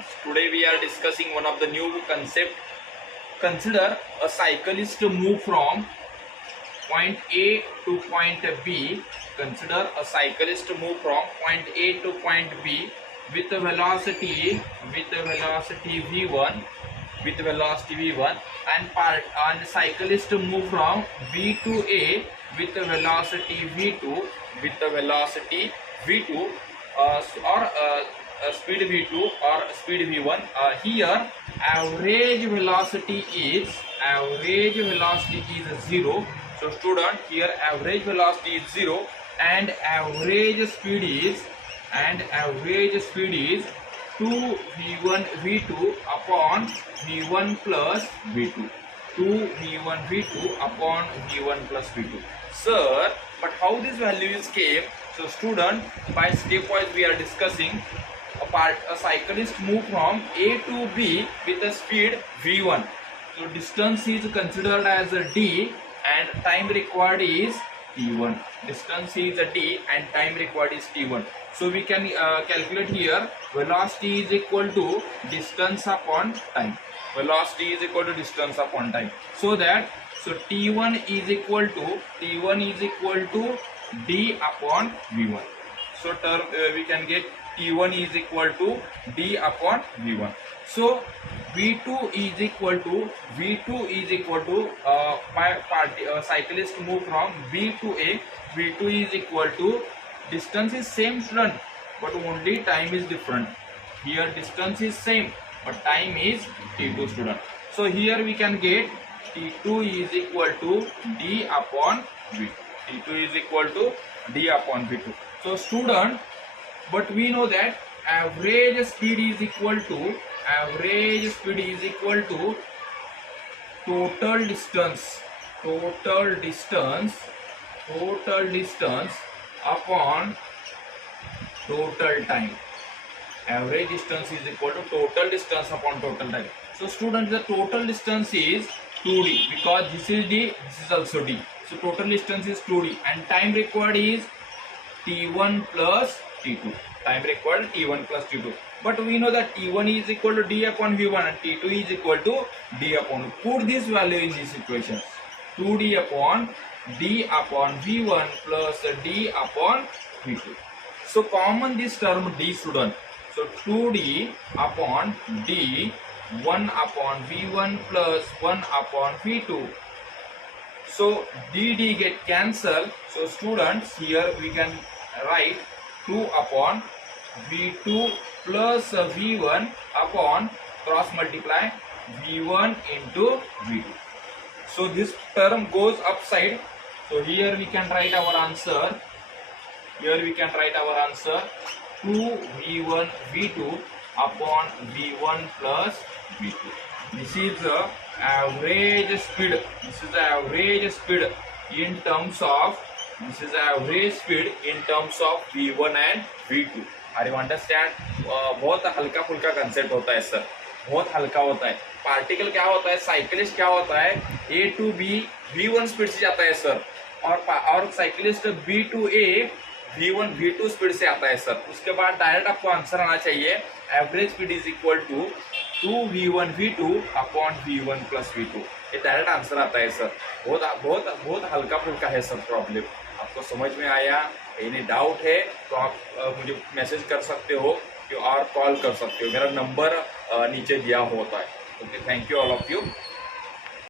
students, today we are discussing one of the new concept. Consider a cyclist move from point A to point B. Consider a cyclist move from point A to point B with a velocity v1 and cyclist move from B to A with a velocity v2 or speed v2 or speed v1. Here average velocity is 0. So student, here average velocity is 0 and average speed is 2v1 v2 upon v1 plus v2. 2v1 v2 upon v1 plus v2. Sir, but how this values came? So student, by stepwise we are discussing. A cyclist move from A to B with a speed v1. So distance is considered as a d and time required is t1. Distance is a d and time required is t1. So we can calculate here velocity is equal to distance upon time. Velocity is equal to distance upon time. So t1 is equal to d upon v1. So we can get t1 is equal to d upon v1. So v2 is equal to cyclist move from B to A. v2 is equal to, distance is same student but only time is different. Here distance is same but time is t2 student. So here we can get t2 is equal to d upon v2. t2 is equal to d upon v2. So student, but we know that average speed is equal to total distance upon total time. Average distance is equal to total distance upon total time. So students, the total distance is 2d because this is d, this is also d. So total distance is 2d and time required is t1 plus t2. Time required t1 plus t2. But we know that t1 is equal to d upon v1 and t2 is equal to d upon. Put this value in these equations. 2d upon d upon v1 plus d upon v2. So common this term d student. So 2d upon d 1 upon v1 plus 1 upon v2. So dd get cancelled. So students, here we can write 2 upon v2 plus v1 upon cross multiply v1 into v2. So this term goes upside. So here we can write our answer. 2v1 v2 upon v1 plus v2. This is the average speed. In terms of v1 and v2. Are you understand? बहुत हल्का फुल्का concept होता है sir, बहुत हल्का होता है. Particle क्या होता है, साइकिलिस्ट क्या होता है, A to B v1 speed से जाता है सर और cyclist B to A v1 v2 speed से आता है सर. उसके बाद डायरेक्ट आपको आंसर आना चाहिए average speed is equal to 2v1 v2 upon v1 plus v2. ये डायरेक्ट आंसर आता है सर. बहुत हल्का फुल्का है सर प्रॉब्लम. आपको समझ में आया? एनी डाउट है तो आप मुझे मैसेज कर सकते हो और कॉल कर सकते हो. मेरा नंबर नीचे दिया होता है. Okay, thank you all of you.